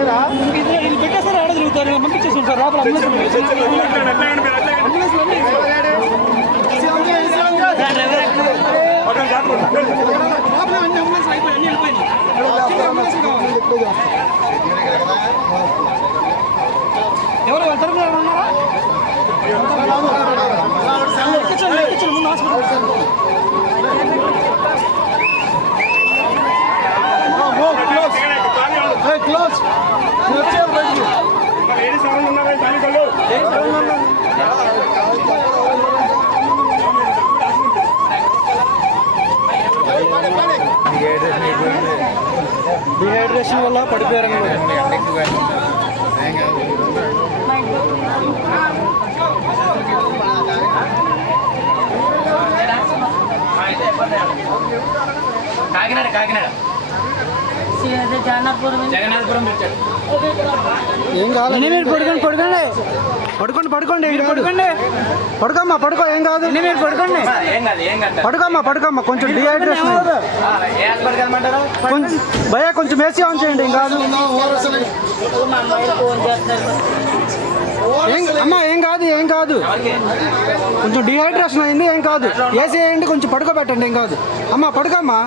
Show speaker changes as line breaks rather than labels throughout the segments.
పెట్టేస్తారు ఆడ తిరుగుతారు పంపించేసాం సార్ లోపల ఎవరు తరపున ఉన్నారా ముందు హాస్పిటల్ క్లోజ్ డిహైడ్రేషన్ వల్ల పడిపోయారు.
కాకినాడ
ఏం కావాలి మీరు పడుకోండి పడుకోండి పడుకోమ్మా పడుకో ఏం కాదు మీరు పడుకోమ్మా కొంచెం డిహైడ్రేషన్ భయ కొంచెం ఏసీ ఆన్ చేయండి ఏం కాదు ఏం కాదు కొంచెం డిహైడ్రేషన్ అయింది ఏం కాదు ఏసీ వేయండి కొంచెం పడుకోబెట్టండి ఏం కాదు అమ్మా పడుకోమ్మా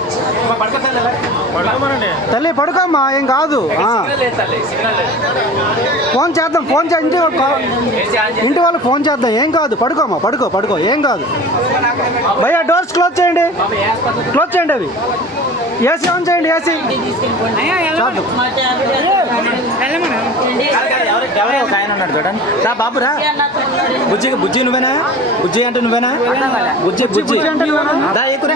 తల్లి పడుకోమ్మా ఏం కాదు ఫోన్ చేద్దాం ఇంటి వాళ్ళకి ఫోన్ చేద్దాం ఏం కాదు పడుకోమ్మా పడుకో ఏం కాదు భయ్యా డోర్స్ క్లోజ్ చేయండి అవి ఏసీ ఆన్ చేయండి ఏసీ
ఒక ఆయన ఉన్నాడు చూడండి రా బాబురా బుజ్జి నువ్వేనా బుజ్జి అంటే నువ్వేనా బుజ్జి దా ఎక్కురా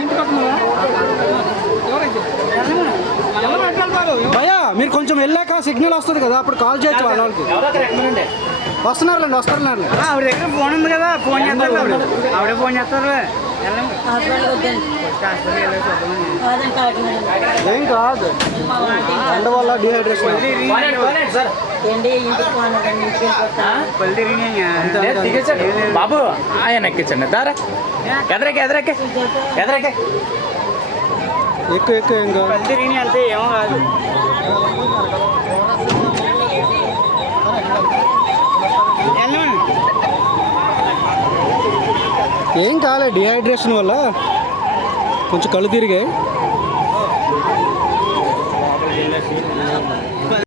భయ్యా మీరు కొంచెం వెళ్ళాక సిగ్నల్ వస్తుంది కదా అప్పుడు కాల్ చేయొచ్చు వాళ్ళకి వస్తున్నారులేండి ఆవిడ దగ్గర ఫోన్ ఉంది కదా ఫోన్ చేస్తారు ఆవిడే ఫోన్ చేస్తారు ఏం కాదు అందువల్ల డిహైడ్రేషన్
బాబు ఆయన ఎక్కించండి దారా ఎదరకే
ఎక్కువ ఏం కాదు
వెళ్తే ఏమో కాదు
ఏం కాలే డిహైడ్రేషన్ వల్ల కొంచెం కళ్ళు తిరిగాయి.